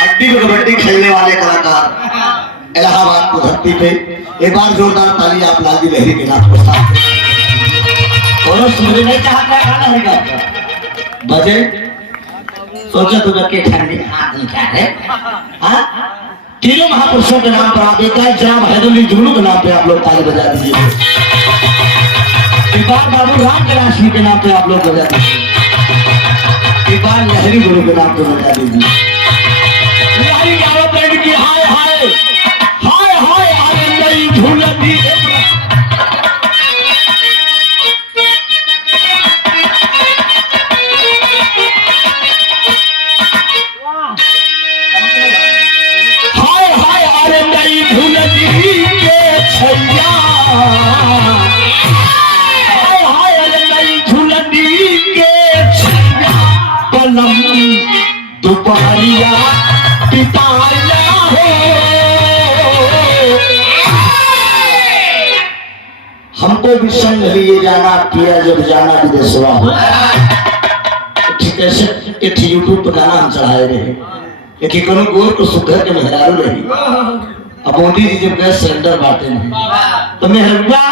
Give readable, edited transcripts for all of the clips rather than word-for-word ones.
हड्डी में कबड्डी खेलने वाले कलाकार इलाहाबाद की धरती पे एक बार जोरदार ताली आप लालजी लहरी के नाथ को साथ और मुझे नहीं चाहा क्या गाना है आपका बजे सोचा तो के ठंडी हाथ निकाल है हाँ तीनों महापुरुषों के नाम पर आप एक जनाब हैदरअली जुगनू के नाम पे आप लोग ताली बजा दीजिए एक बार बाबू राम के राशि के नाम पे आप लोग बजा दीजिए एक बार लहरी गुरु के नाम पे बजा दीजिए की हाय हाय हाय हाय आनंद नई झूलती हाय हाय आनंद नई झूलती के छैया हाय हाय आनंद नई झूलती के छैया पलम दोपहरिया पिताया हमको भी संग लिए जाना किया जब जाना विदेशवा ठीक है एक यूट्यूब पर गाना हम चढ़ाए रहे एक कोनो गोर को सुधर के मेहरारू रही अब मोदी जी जब गए सिलेंडर बांटे नहीं तो मेहरुआ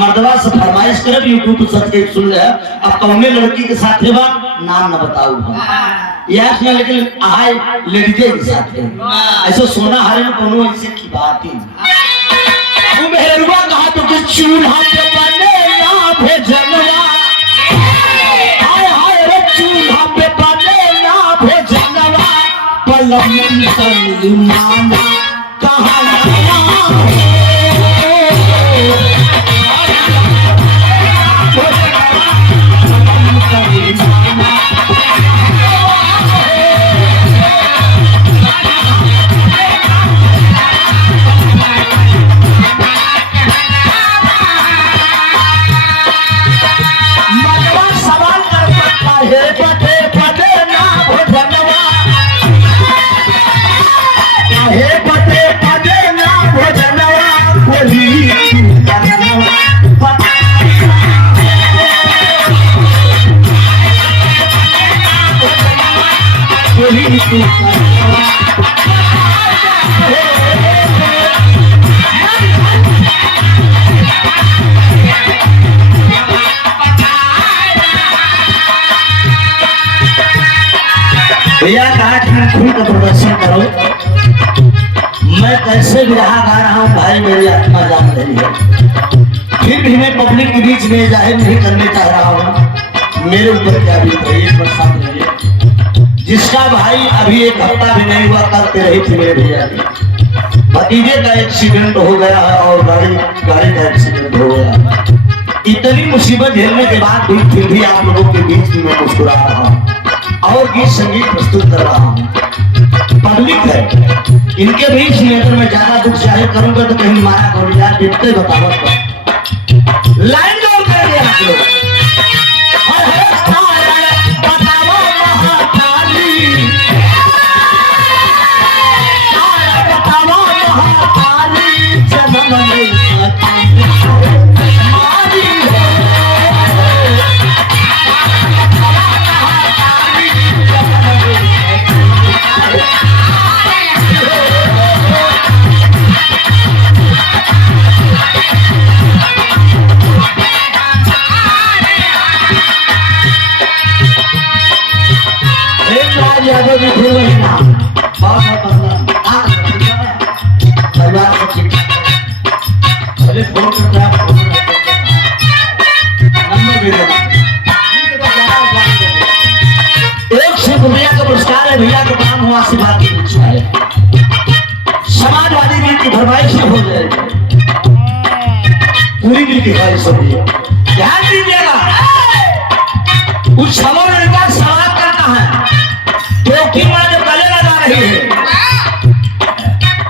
मर्दवा से फरमाइश करे यूट्यूब पर सच के सुन ले अब कौने लड़की के साथ है बा नाम न बताऊ यार में लेकिन आए लड़के के साथ है ऐसा सोना हारे में कोनो ऐसे की बात ही वो मेहरुआ कहा तो कि चूल्हा पे बने ना भेजनवा हाय हाय रे चूल्हा पे बने ना भेजनवा पलम सलीमाना कहां भैया कहा कि मैं खुद का प्रदर्शन करो मैं कैसे भी रहा गा रहा हूँ भाई मेरी आत्मा जान रही है फिर भी मैं पब्लिक के बीच में जाहिर नहीं करने चाह रहा हूँ मेरे ऊपर क्या बीत रही है बरसात रही है जिसका भाई अभी एक हफ्ता भी नहीं हुआ करते रही थी मेरे भैया की भतीजे का एक्सीडेंट हो गया है और गाड़ी का एक्सीडेंट हो गया इतनी मुसीबत झेलने के बाद भी फिर भी आप लोगों के बीच में मैं मुस्कुरा रहा हूँ और गीत संगीत प्रस्तुत कर रहा हूँ पब्लिक है इनके बीच में अगर मैं ज्यादा दुख जाहिर करूंगा तो कहीं मारा गोलियां दिखते बताओ लाइन जोड़ करेंगे आप लोग भैया का काम हुआ से बात है समाजवादी नीति की फरमाइश हो जाएगी पूरी नीति ख्वाहिश होती है ध्यान दीजिएगा उस छवो लड़का सवाल करता है क्योंकि मैं जो गले लगा रही है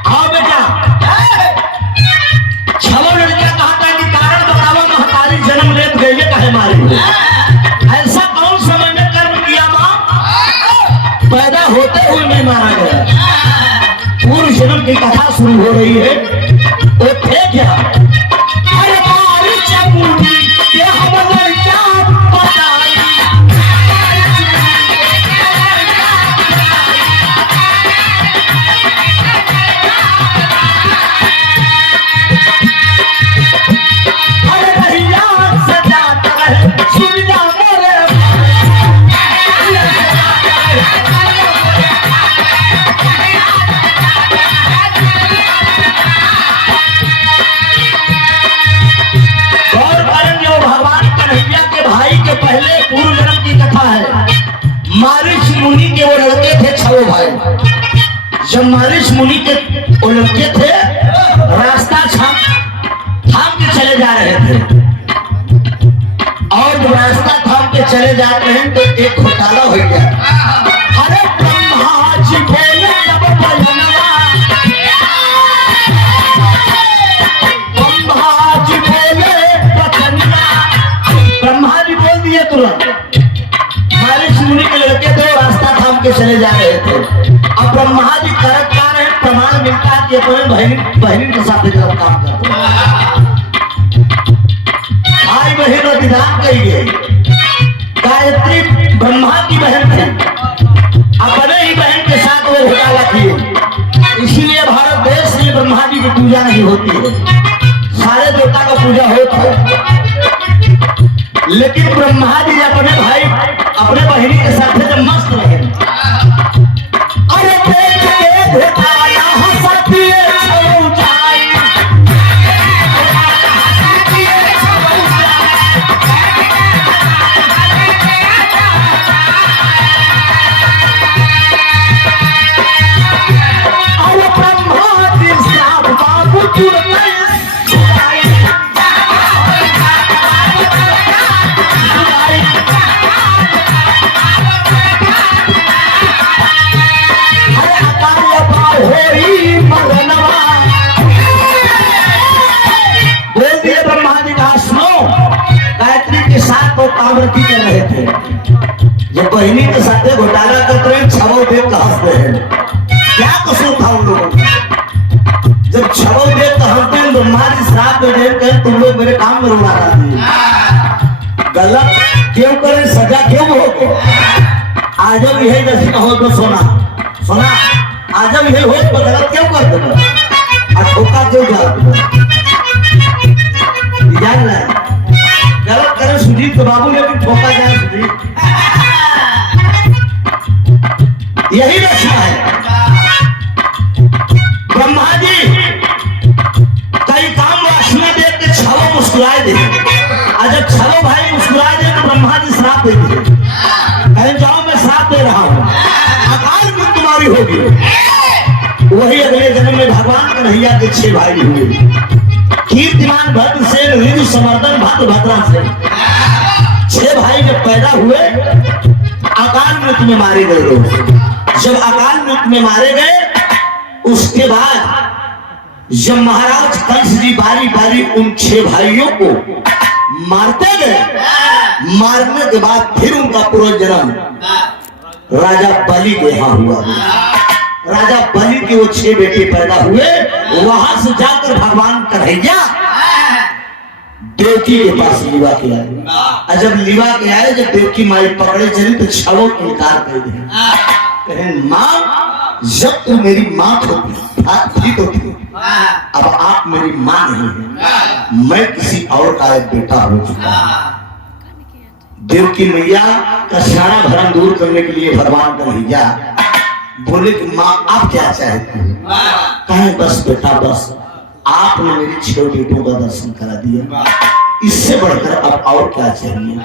आओ बेटा छवो लड़का कहता है कि कारण बताओ महतारी जन्म लेत गई है कहे मारी ऐसा कौन समय में कर्म किया मां पैदा होते हुए नहीं मारा गया पूर्व जन्म की कथा शुरू हो रही है वो थे क्या अरे मारी चकुंडी ये हमर क्या बताई भाई जब महर्षि मुनि के लड़के थे रास्ता थाम के चले जा रहे थे और जब रास्ता थाम के चले जाते हैं तो एक घोटाला हो गया। अरे ब्रह्मा जी बोले जब बलनवा, ब्रह्मा जी बोले बचनवा, ब्रह्मा जी बोल दिए तुरंत। महर्षि मुनि के लड़के थे रास्ता थाम के चले जा रहे थे। अब ब्रह्मा जी करत का रहे प्रमाण मिलता है कि अपने बहन के साथ काम करते भाई बहन विधान कहिए। गायत्री ब्रह्मा की बहन थी, अपने ही बहन के साथ वो घोटाला किए। इसीलिए भारत देश में ब्रह्मा जी की पूजा नहीं होती है, सारे देवता का पूजा होता है। लेकिन ब्रह्मा जी अपने भाई अपने बहनी के साथ जब मस्त रहे, अरे देख के घोटाला हंसती है छौचाई, अरे ब्रह्मा जी साथ बाबू तुरंत कामरती कर रहे थे। जब बहनी के साथ घोटाला करते रहे छवो देव का हंसते हैं। क्या कसूर था उन लोगों का? जब छवो देव का हंसते हैं ब्रह्मा जी श्राप दे देव कहे तुम लोग मेरे काम में रुला रहे गलत क्यों करें, सजा क्यों हो? आजब यही दर्शन हो तो सोना सोना आजब यही हो तो गलत क्यों कर दो और ठोका क्यों जाओ? जान रहे गलत करे सुजीत तो बाबू लेकिन ठोका जाए सुजीत। यही रचना है। ब्रह्मा जी कई काम वासना देख के छवो मुस्कुराए दे, और जब छवो भाई मुस्कुराए दे तो ब्रह्मा जी श्राप दे दिए, कहें जाओ मैं श्राप दे रहा हूं, अकाल मृत्यु तुम्हारी होगी। वही अगले जन्म में भगवान कन्हैया के 6 भाई हुए, कीर्तिमान भद्र से ऋतु समर्दन भद्र भद्रा से। 6 भाई जब पैदा हुए अकाल मृत्यु में मारे गए लोग। जब अकाल मृत्यु में मारे गए उसके बाद जब महाराज कंस जी बारी बारी उन 6 भाइयों को मारते गए, मारने के बाद फिर उनका पुनर्जन्म राजा बलि के यहाँ हुआ। राजा बलि के वो 6 बेटे पैदा हुए। वहां से जाकर भगवान कन्हैया देवकी के पास लीवा के आए, और जब लीवा के आए जब देवकी माई पकड़े चली तो छवो इनकार कर दिया। कहें मां जब तू मेरी मां थी तो थी, अब आप मेरी मां नहीं है, मैं किसी और का एक बेटा हो चुका। देवकी मैया का सारा भरम दूर करने के लिए भगवान कन्हैया बोले कि माँ आप क्या चाहते हैं? कहें बस बेटा बस आपने मेरी 6 बेटों का दर्शन करा दिया, इससे बढ़कर अब और क्या चाहिए?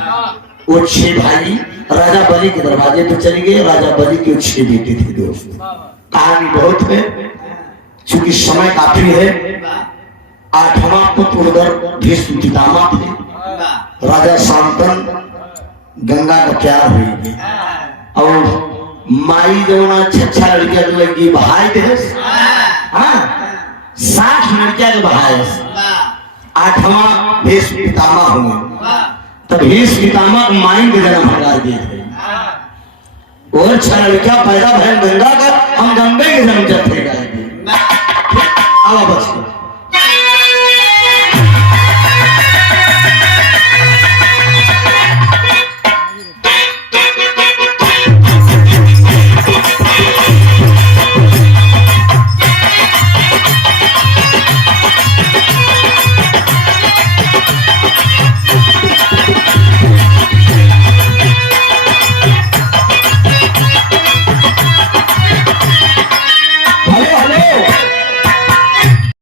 वो 6 भाई राजा बलि के दरवाजे पे चले गए। राजा बलि के 6 बेटे थे दोस्त। कहानी बहुत है, चूंकि समय काफी है। 8वां पुत्र उधर भीष्म पितामह थे। राजा शांतन गंगा का प्यार हुई और माई जो ना 6 लड़कियां लगी भाई थे। 60 लड़कियां के भाई। 8वां भीष्म पितामह हुए। तब भीष्म पितामह माई के जन्म हटा दिए थे। और 6 लड़कियां पैदा भैन गंगा का, हम गंगे के जन्म थे।